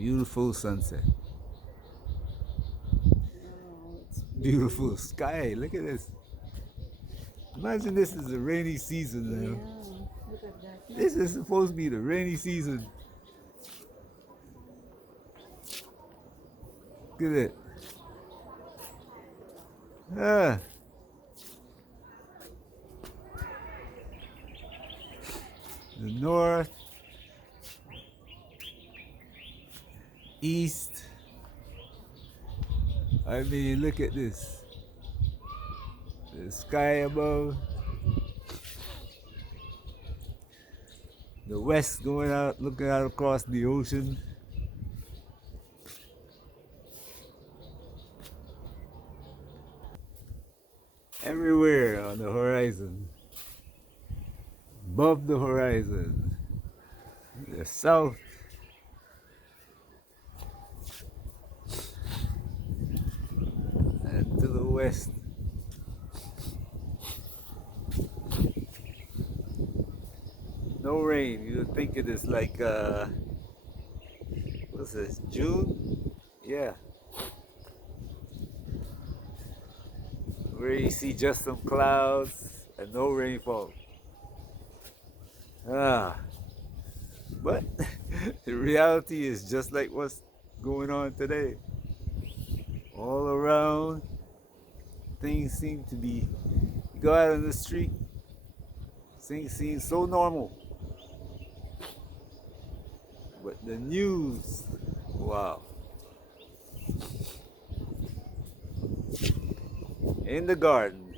Beautiful sunset. Oh, it's Beautiful beautiful. sky. Look at this. Imagine this is the rainy season now. Yeah, look at that. No, This is supposed to be the rainy season. Look at it. Ah, the north, east. I mean, look at this. The sky above, the west going out, looking out across the ocean. Everywhere on the horizon, above the horizon, the south and to the west. No rain. You would think it is like, what's this, June? Yeah, where you see just some clouds and no rainfall. Ah, but the reality is just like what's going on today. All around, things seem to be, you go out on the street, things seem so normal. But the news, wow. In the garden,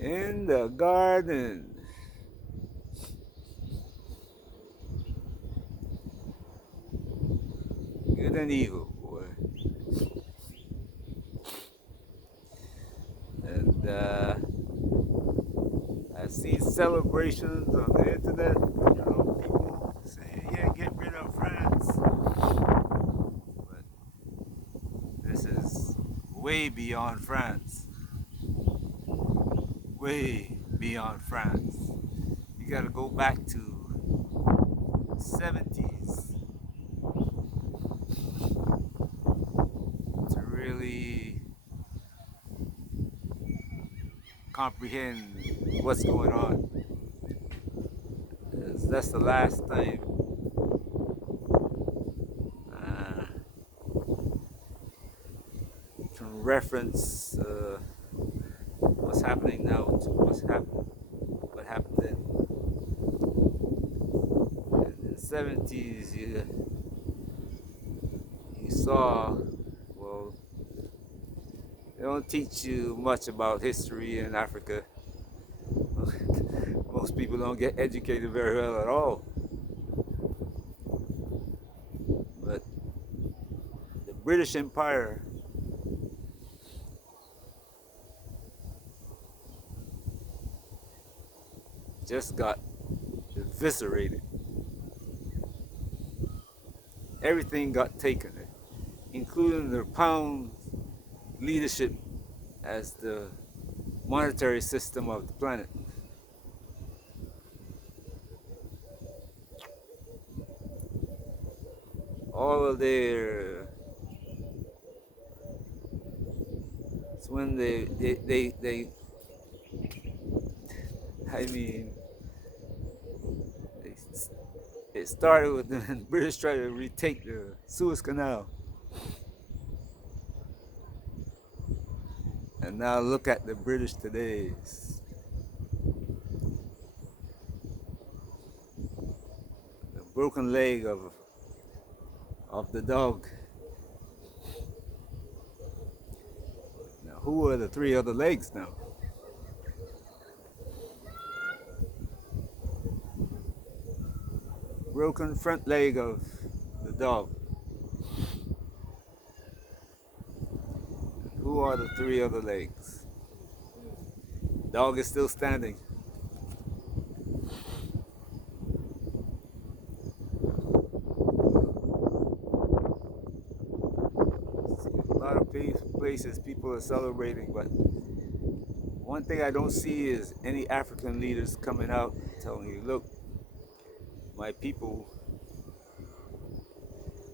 in the garden. Good and evil, boy. And I've seen celebrations on the internet, people saying, yeah, get rid of France. But this is way beyond France. Way beyond France. You gotta go back to 70s to really comprehend what's going on. 'Cause that's the last time uh, can reference what's happening now to what happened in the 70s. You saw, well, they don't teach you much about history in Africa. Most people don't get educated very well at all. But the British Empire just got eviscerated. Everything got taken, including the pound leadership as the monetary system of the planet. All of their, it's when they I mean, they, it started with the British trying to retake the Suez Canal. And now look at the British today. The broken leg of the dog. Now, who are the three other legs now? Broken front leg of the dog. Who are the three other legs? Dog is still standing. See, a lot of places people are celebrating, but one thing I don't see is any African leaders coming out telling you, look, my people,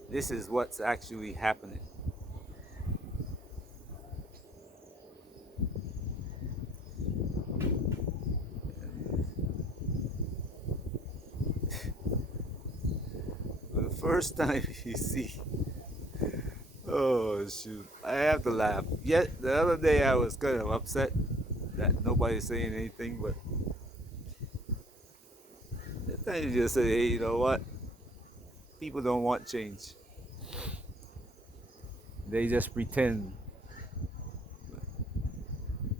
this is what's actually happening. For the first time you see, oh shoot, I have to laugh. Yet the other day I was kind of upset that nobody's saying anything, but that time you just say, hey, you know what? People don't want change. They just pretend.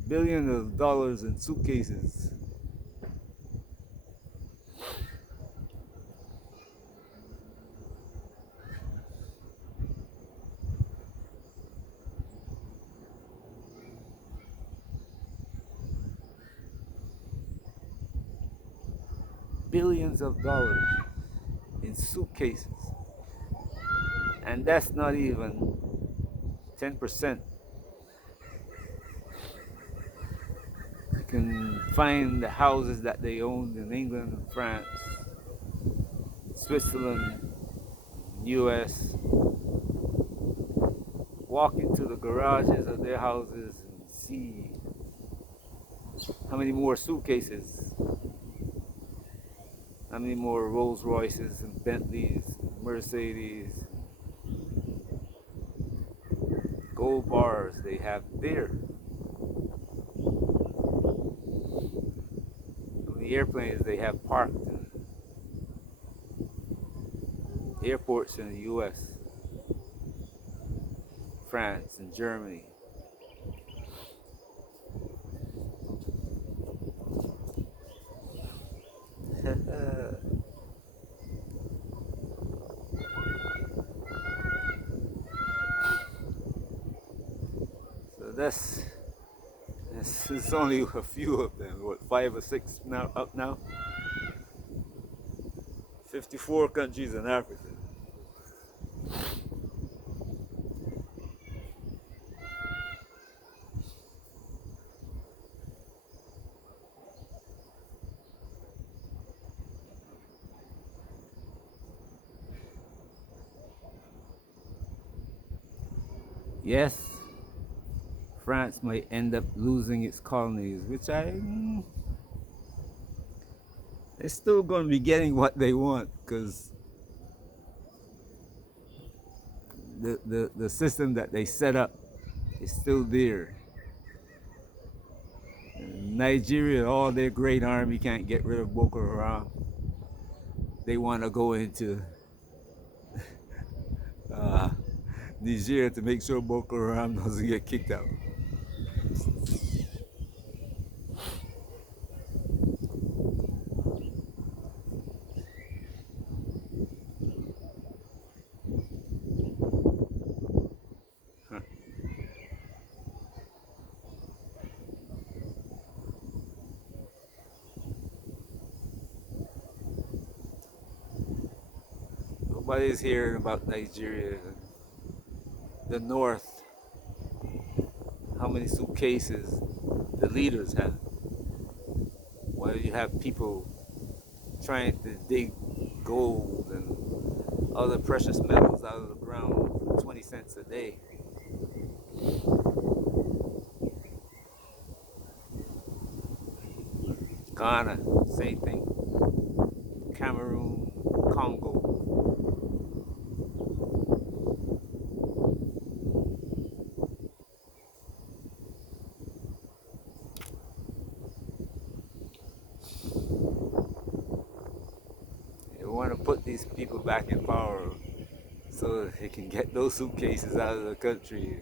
Billions of dollars in suitcases. Billions of dollars in suitcases. And that's not even 10%. You can find the houses that they owned in England and France, Switzerland, US. Walk into the garages of their houses and see how many more suitcases, how many more Rolls Royces and Bentleys, and Mercedes, gold bars they have there. How many airplanes they have parked in airports in the US, France, and Germany. So it's only a few of them. What, 5 or 6 now up now? 54 countries in Africa. Yes, France might end up losing its colonies, which they're still going to be getting what they want because the system that they set up is still there. Nigeria, all their great army can't get rid of Boko Haram. They want to go into uh, Nigeria to make sure Boko Haram doesn't get kicked out. Nobody's hearing about Nigeria, the North, how many suitcases the leaders have. While you have people trying to dig gold and other precious metals out of the ground for 20 cents a day. Ghana, same thing. Cameroon, Congo. They want to put these people back in power so they can get those suitcases out of the country.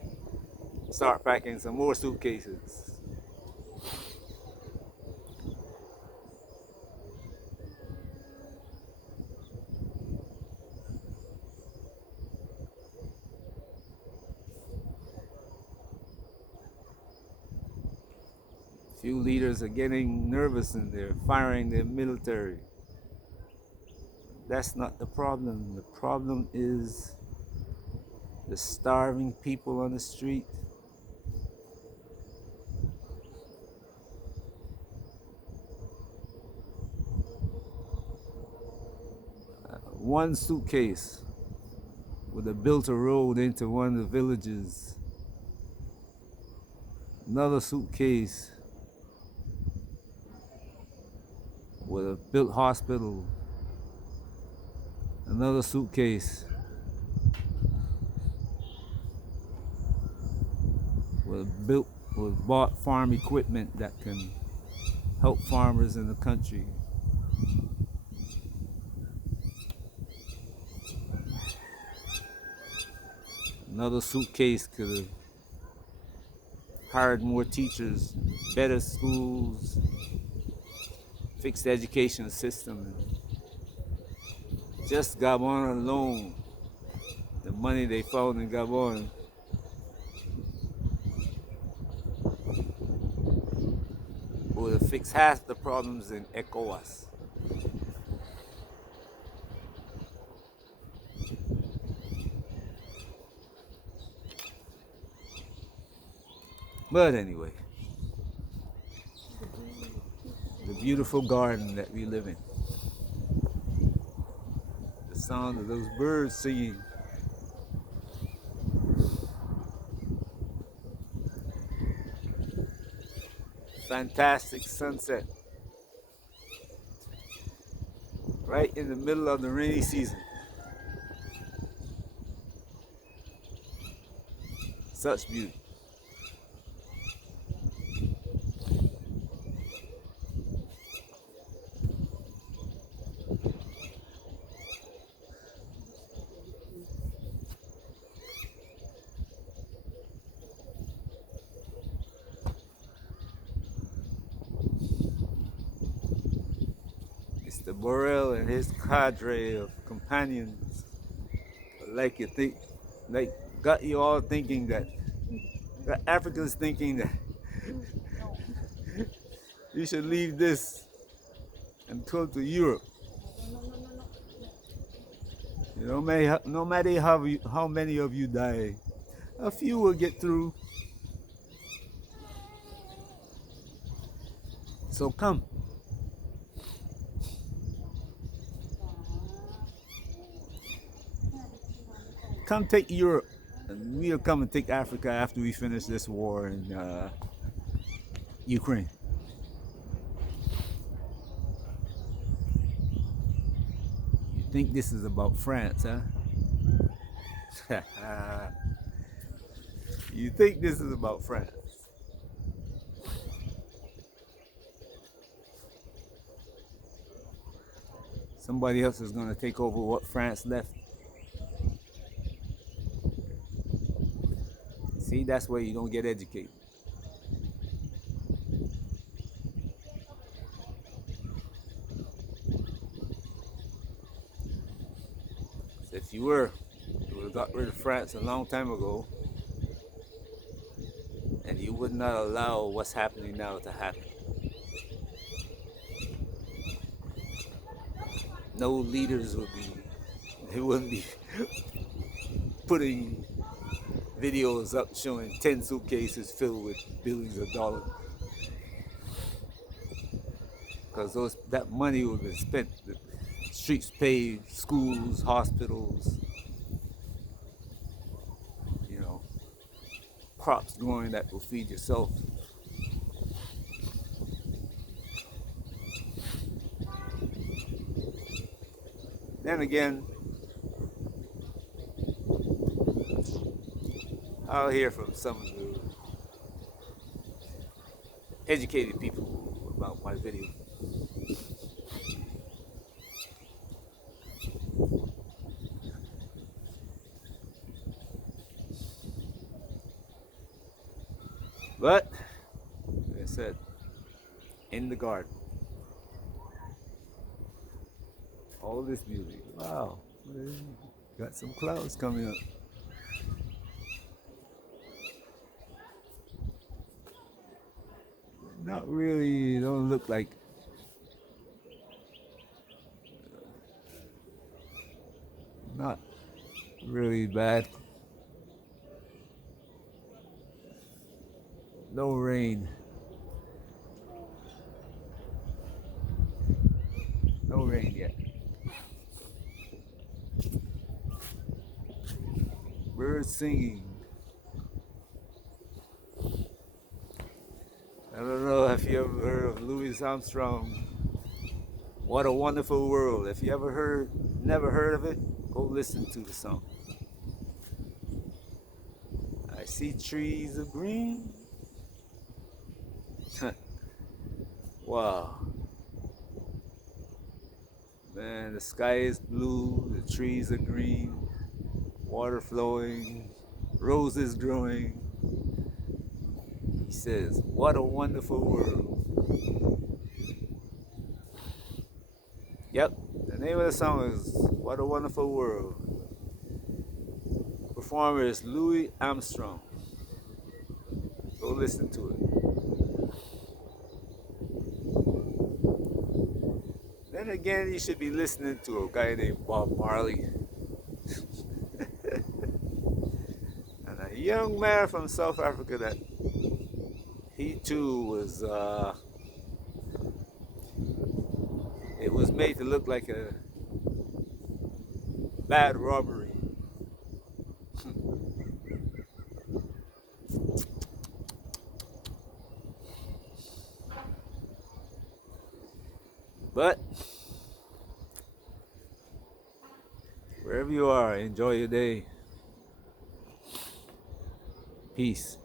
Start packing some more suitcases. Few leaders are getting nervous and they're firing their military. That's not the problem. The problem is the starving people on the street. one suitcase would have built a road into one of the villages. Another suitcase would have built hospital. Another suitcase would have bought farm equipment that can help farmers in the country. Another suitcase could have hired more teachers, better schools, fixed the education system. Just Gabon alone, the money they found in Gabon would have fixed half the problems in ECOWAS. But anyway, the beautiful garden that we live in, the sound of those birds singing, fantastic sunset right in the middle of the rainy season. Such beauty. Mr. Borrell and his cadre of companions, like you think, like got you all thinking that, got Africans thinking that you should leave this and go to Europe. You know, no matter how many of you die, a few will get through. So come. Come take Europe, and we'll come and take Africa after we finish this war in Ukraine. You think this is about France, huh? You think this is about France? Somebody else is going to take over what France left. See, that's where you don't get educated. So if you would have got rid of France a long time ago, and you would not allow what's happening now to happen. No leaders would be, they wouldn't be putting videos up showing 10 suitcases filled with billions of dollars. Because that money would have been spent, the streets paved, schools, hospitals, you know, crops growing that will feed yourself. Then again, I'll hear from some of the educated people about my video. But, like I said, in the garden, all this beauty. Wow, got some clouds coming up. Not really, don't look like not really bad. No rain. No rain yet. birds singing. I don't know if you ever heard of Louis Armstrong. What a Wonderful World. If you never heard of it, go listen to the song. I see trees of green. Wow. Man, the sky is blue, the trees are green, water flowing, roses growing. He says, what a wonderful world. Yep, the name of the song is What a Wonderful World. Performer is Louis Armstrong. Go listen to it. Then again, you should be listening to a guy named Bob Marley. And a young man from South Africa that he too was, it was made to look like a bad robbery. But wherever you are, enjoy your day. Peace.